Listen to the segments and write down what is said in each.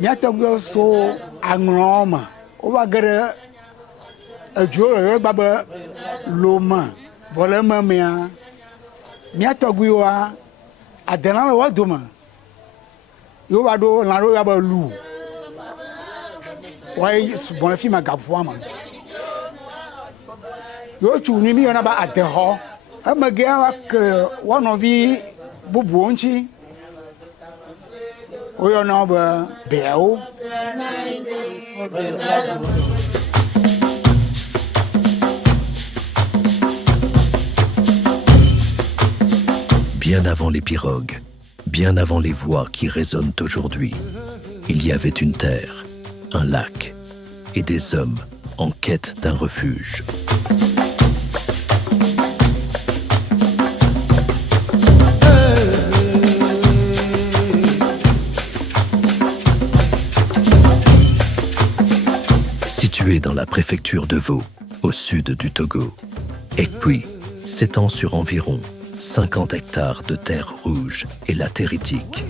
Miatogyo so angloma. Oba gere jo baba loma. Volema mia. Miatogyo wa adena wa doma. Yo wado na ro ya ba lu. Why bon fi ma gapo ma. Yo chu ni mi na ba adeho. Amage wa ke one of vi bubu onchi. Oyo na ba beo. Bien avant les pirogues, bien avant les voix qui résonnent aujourd'hui, il y avait une terre, un lac et des hommes en quête d'un refuge. Situé dans la préfecture de Vaud, au sud du Togo, Ekpui s'étend sur environ 50 hectares de terre rouge et latéritique,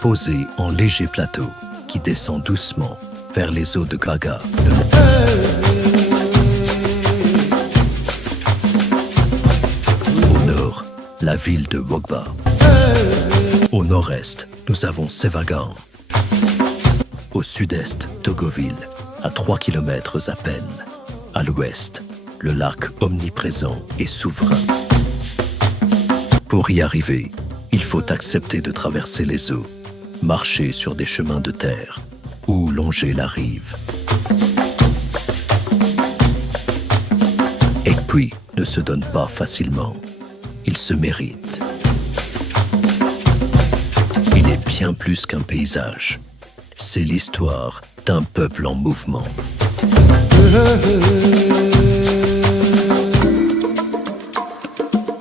posé en léger plateau qui descend doucement vers les eaux de Gaga. Au nord, la ville de Wogba. Au nord-est, nous avons Sevagan. Au sud-est, Togoville, à 3 km à peine. À l'ouest, le lac omniprésent et souverain. Pour y arriver, il faut accepter de traverser les eaux, marcher sur des chemins de terre ou longer la rive. Ekpui ne se donne pas facilement. Il se mérite. Il est bien plus qu'un paysage. C'est l'histoire d'un peuple en mouvement.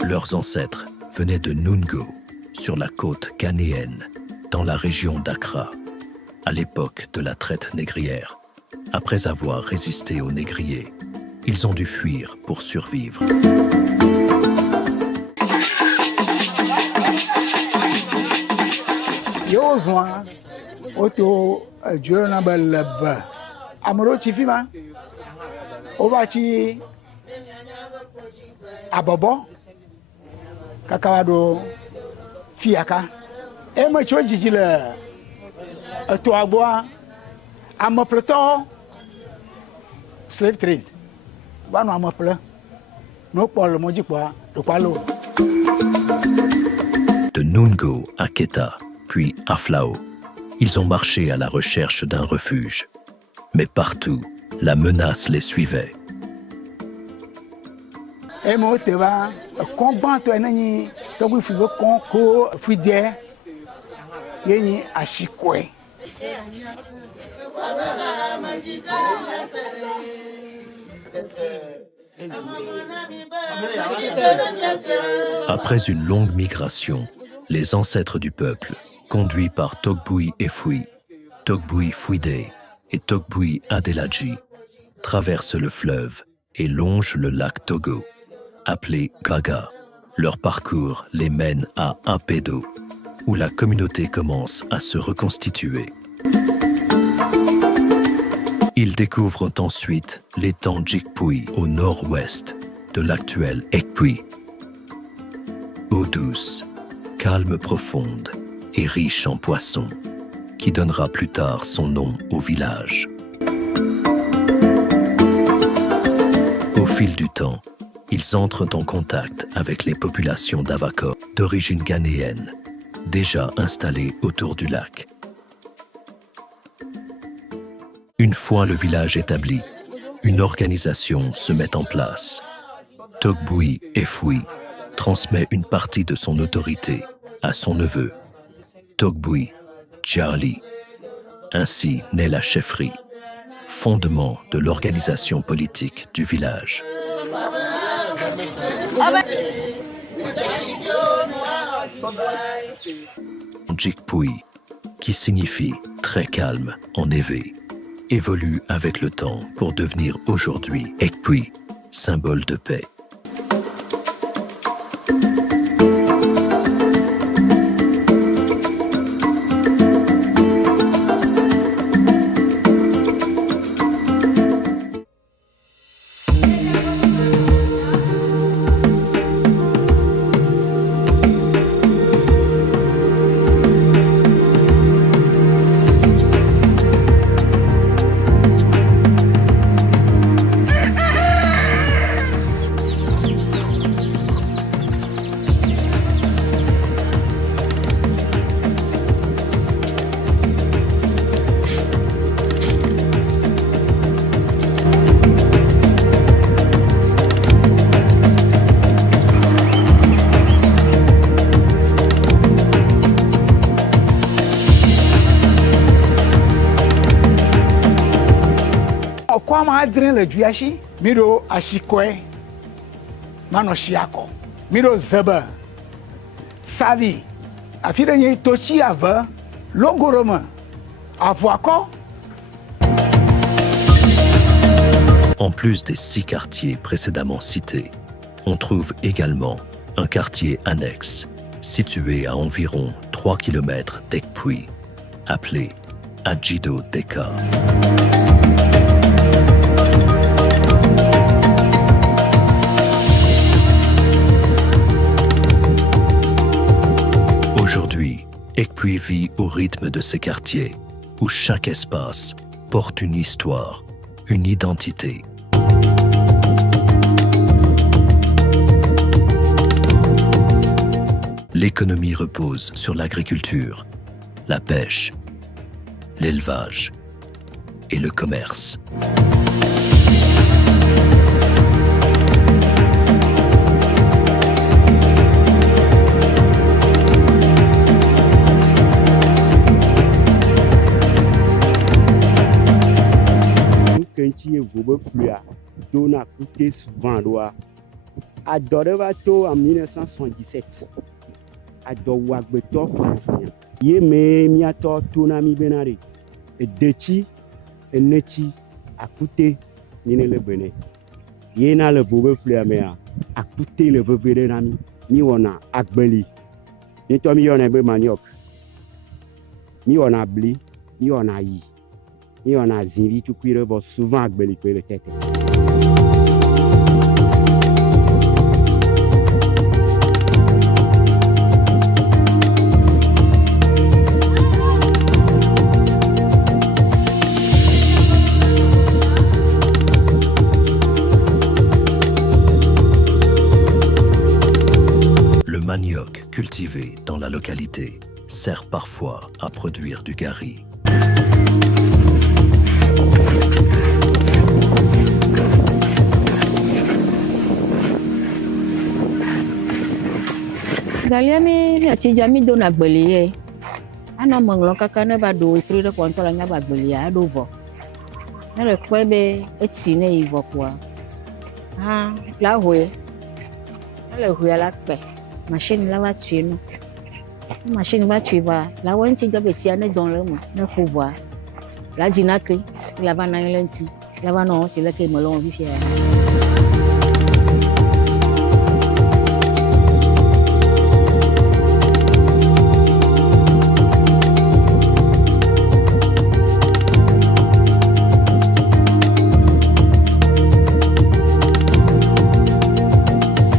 Leurs ancêtres venaient de Nungo, sur la côte ghanéenne, dans la région d'Accra, à l'époque de la traite négrière. Après avoir résisté aux négriers, ils ont dû fuir pour survivre. Yozwa oto jona balaba. Amoro chifima. Obachi abobo kakawado fiaka. Ema chojijile to agboa amopleto slave trade. Bano amople. No polo mojipo do palo. De Nungo à Keta, puis à Flao, ils ont marché à la recherche d'un refuge. Mais partout, la menace les suivait. Après une longue migration, les ancêtres du peuple, conduits par Togbui Efui, Togbui Fouidé et Togbui Adeladji, traversent le fleuve et longent le lac Togo, appelé Gaga. Leur parcours les mène à Apédo, où la communauté commence à se reconstituer. Ils découvrent ensuite l'étang Djikpui au nord-ouest de l'actuel Ekpui. Eau douce, calme profonde et riche en poissons, qui donnera plus tard son nom au village. Au fil du temps, ils entrent en contact avec les populations d'Avako d'origine ghanéenne, déjà installées autour du lac. Une fois le village établi, une organisation se met en place. Togbui Efui transmet une partie de son autorité à son neveu, Togbui Djali. Ainsi naît la chefferie, fondement de l'organisation politique du village. Djikpui, qui signifie très calme, ennévé, évolue avec le temps pour devenir aujourd'hui Ekpui, symbole de paix. Adrien le duashi, miro ashikwe, mano shiako, miro zeba, savi, afide nye tochi ava, logoroma, avoako. En plus des 6 quartiers précédemment cités, on trouve également un quartier annexe, situé à environ 3 km d'Ekpui, appelé Adjido Deka. Aujourd'hui, Ekpui vit au rythme de ces quartiers, où chaque espace porte une histoire, une identité. L'économie repose sur l'agriculture, la pêche, l'élevage et le commerce. Kenchi evobe flua dona coûté souvent doa adorevato en 1977 adowagbeto fanya ye me miato tonami benare edechi enechi akute nine le bene ye na le vobe flua mea akute le vevere nami mi wona agbeli ni to mi yona be maniok mi wona bli mi wona yi. Et on a zinvi tout cuire souvent avec le tête. Le manioc cultivé dans la localité sert parfois à produire du gari. Galiami ati jami dona gbeliye ana manglo kaka ne ba do ifri de kontola nya ba gbeliya do vo na le kwebe eti ne ivo kwa ha la hwe na le hwe la pe machine la wa tue no machine ba tue ba la wanti gabe ti ane don le mo na ko vo la jinake la ba na lenti la ba no si le ke mo lo vi fier.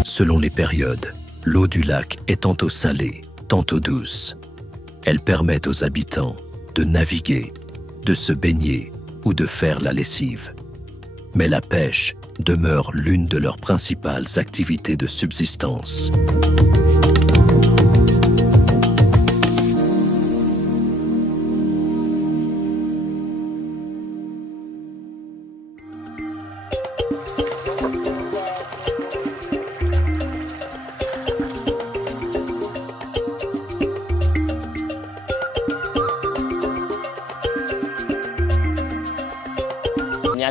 Selon les périodes, l'eau du lac est tantôt salée, tantôt douce. Elle permet aux habitants de naviguer, de se baigner ou de faire la lessive. Mais la pêche demeure l'une de leurs principales activités de subsistance.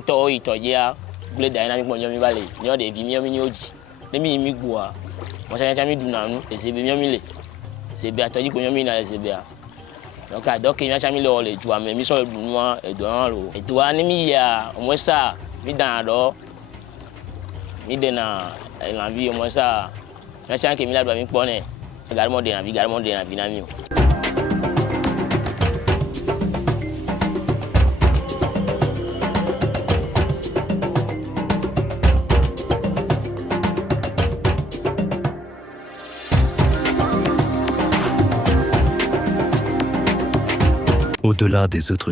To itoya ble dynamic mo yomi bale yo de vi mi yomi ni oji de mi gbo a mo se nya mi dunanu e se be mi yomi le se be atoji ko yomi na se be a Donc à donc il y a jamais les joueurs mais ils sont le noir et dans l'eau. Et toi ni ya au moins ça, mi dans l'eau. Mi dans la vie au moins ça. Na chance que mi la doit mi connaître. Également de la vie, également de la vie na mi. Au-delà des autres